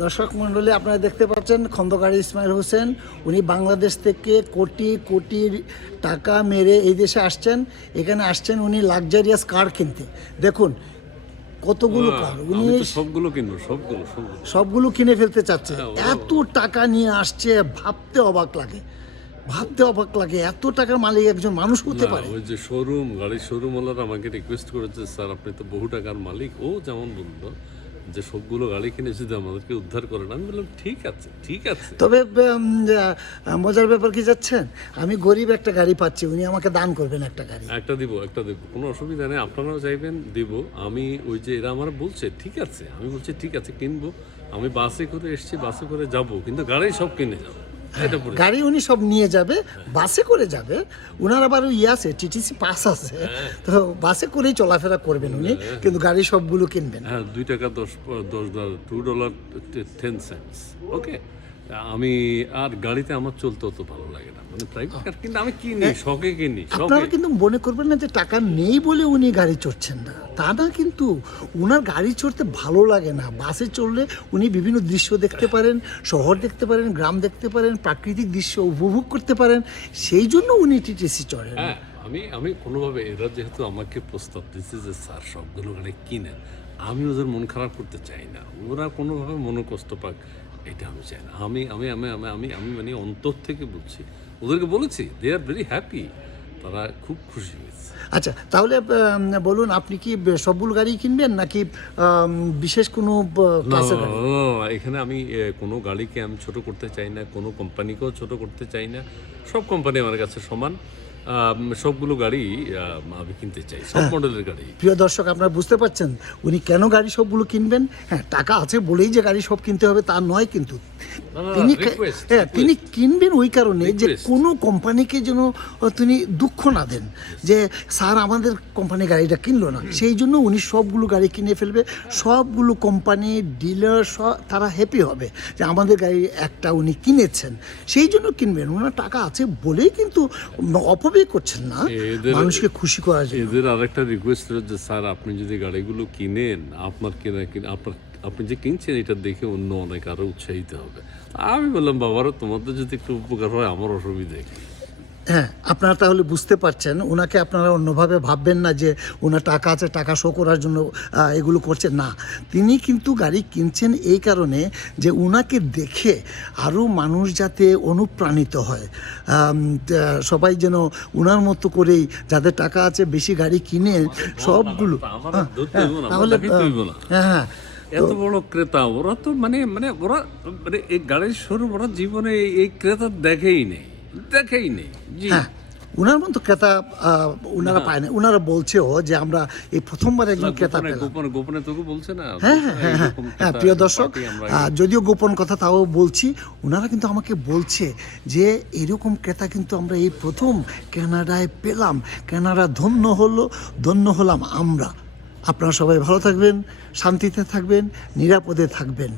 দর্শক মণ্ডলী, আপনারা দেখতে পাচ্ছেন খন্দকার ইসমাইল হোসেন। উনি বাংলাদেশ থেকে কোটি কোটি টাকা মেরে এই দেশে আসছেন। এখানে আসছেন উনি লাক্সারিয়াস কার কিনতে। দেখুন কতগুলো কার উনি সবগুলো কিনে ফেলতে চাচ্ছে। এত টাকা নিয়ে আসছে, ভাবতে অবাক লাগে এত টাকার মালিক একজন মানুষ হতে পারে। ওই যে গাড়ির শোরুম ওনারা আমাকে রিকোয়েস্ট করেছে, স্যার আপনি তো বহু টাকার মালিক। ও যেমন বললো যে সবগুলো গাড়ি কিনে যদি আমাদেরকে উদ্ধার করেন, আমি বললাম ঠিক আছে। তবে মজার ব্যাপার কি যাচ্ছেন, আমি গরিব একটা গাড়ি পাচ্ছি, উনি আমাকে দান করবেন একটা গাড়ি। একটা দিব কোনো অসুবিধা নেই, আপনারাও চাইবেন দিব। আমি ওই যে এরা আমার বলছে ঠিক আছে, আমি বলছি ঠিক আছে কিনবো। আমি বাসে করে এসছি, বাসে করে যাব, কিন্তু গাড়ি সব কিনে যাবো। গাড়ি উনি সব নিয়ে যাবে, বাসে করে যাবে। উনার আবার আছে টিটিসি পাস আছে, তো বাসে করেই চলাফেরা করবেন উনি, কিন্তু গাড়ি সবগুলো কিনবেন। হ্যাঁ, $2.10। ওকে, আমি আর গাড়িতে আমার চলতে অত ভালো লাগে না, মানে প্রাইভেট কার, কিন্তু আমি কিনি, শখে কিনি। আপনারা কিন্তু মনে করবেন না যে টাকা নেই বলে উনি গাড়ি চড়ছেন না, তা না। কিন্তু উনার গাড়ি চড়তে ভালো লাগে না। বাসে চড়লে উনি বিভিন্ন দৃশ্য দেখতে পারেন, শহর দেখতে পারেন, গ্রাম দেখতে পারেন, প্রাকৃতিক দৃশ্য উপভোগ করতে পারেন, সেই জন্য উনি টিটিসি চড়েন। হ্যাঁ, আমি কোনোভাবে, এরা যেহেতু আমাকে প্রস্তাব দিচ্ছে যে স্যার সবগুলো গাড়ি কিনেন, আমি ওদের মন খারাপ করতে চাই না, ওরা কোনোভাবে মনোকষ্ট পাক, এটা আমি চাই না। আমি মানে অন্তর থেকে বলছি, ওদেরকে বলেছি, দে আর ভেরি হ্যাপি, তারা খুব খুশি হয়েছে। আচ্ছা, তাহলে বলুন, আপনি কি সবগুলো গাড়ি কিনবেন নাকি বিশেষ কোনো ক্লাসের গাড়ি? এখানে আমি কোনো গাড়িকে আমি ছোট করতে চাই না, কোনো কোম্পানিকেও ছোট করতে চাই না। সব কোম্পানি আমার কাছে সমান। সবগুলো গাড়ি আমি কিনতে চাই, সব মডেলের গাড়ি। প্রিয় দর্শক, আপনারা বুঝতে পারছেন উনি কেন গাড়ি সবগুলো কিনবেন। হ্যাঁ, টাকা আছে বলেই যে গাড়ি সব কিনতে হবে তা নয়, কিন্তু তিনি কিনবেন ওই কারণে যে কোনো কোম্পানিকে যেন তিনি দুঃখ না দেন যে স্যার আমাদের কোম্পানি গাড়িটা কিনলো না, সেই জন্য উনি সবগুলো গাড়ি কিনে ফেলবে। সবগুলো কোম্পানি ডিলার তারা হ্যাপি হবে যে আমাদের গাড়ি একটা উনি কিনেছেন, সেই জন্য কিনবেন। ওনার টাকা আছে বলেই কিন্তু অপব্যয় করছেন না, মানুষকে খুশি করার জন্য। এদের আরেকটা রিকোয়েস্ট যে স্যার আপনি যদি গাড়িগুলো কিনেন, আপনি যে কিনছেন এটা দেখে অন্য অনেক আরো উৎসাহিত হবে। আমি বললাম বাবারা, তোমাদের যদি একটু উপকার হয় আমার অসুবিধা কি। হ্যাঁ, আপনারা তাহলে বুঝতে পারছেন, ওনাকে আপনারা অন্যভাবে ভাববেন না যে ওনার টাকা আছে, টাকা শো করার জন্য এগুলো করছেন না। তিনি কিন্তু গাড়ি কিনছেন এই কারণে যে ওনাকে দেখে আরও মানুষ যাতে অনুপ্রাণিত হয়, সবাই যেন ওনার মতো করেই, যাদের টাকা আছে বেশি গাড়ি কিনে সবগুলো। তাহলে হ্যাঁ, এত বড় ক্রেতা ওরা তো মানে ওরা মানে এই গাড়ির শোরুম, ওরা জীবনে এই ক্রেতা দেখেই নেই। জি, হ্যাঁ, উনার মতো ক্রেতা উনারা পায় না। উনারা বলছেও যে আমরা এই প্রথমবার একজন ক্রেতা পেলাম। গোপনে তোকে বলছে না। হ্যাঁ, প্রিয় দর্শক, যদিও গোপন কথা তাও বলছি, ওনারা কিন্তু আমাকে বলছে যে এরকম ক্রেতা কিন্তু আমরা এই প্রথম কানাডায় পেলাম। কানাডা ধন্য হলাম আমরা। আপনারা সবাই ভালো থাকবেন, শান্তিতে থাকবেন, নিরাপদে থাকবেন।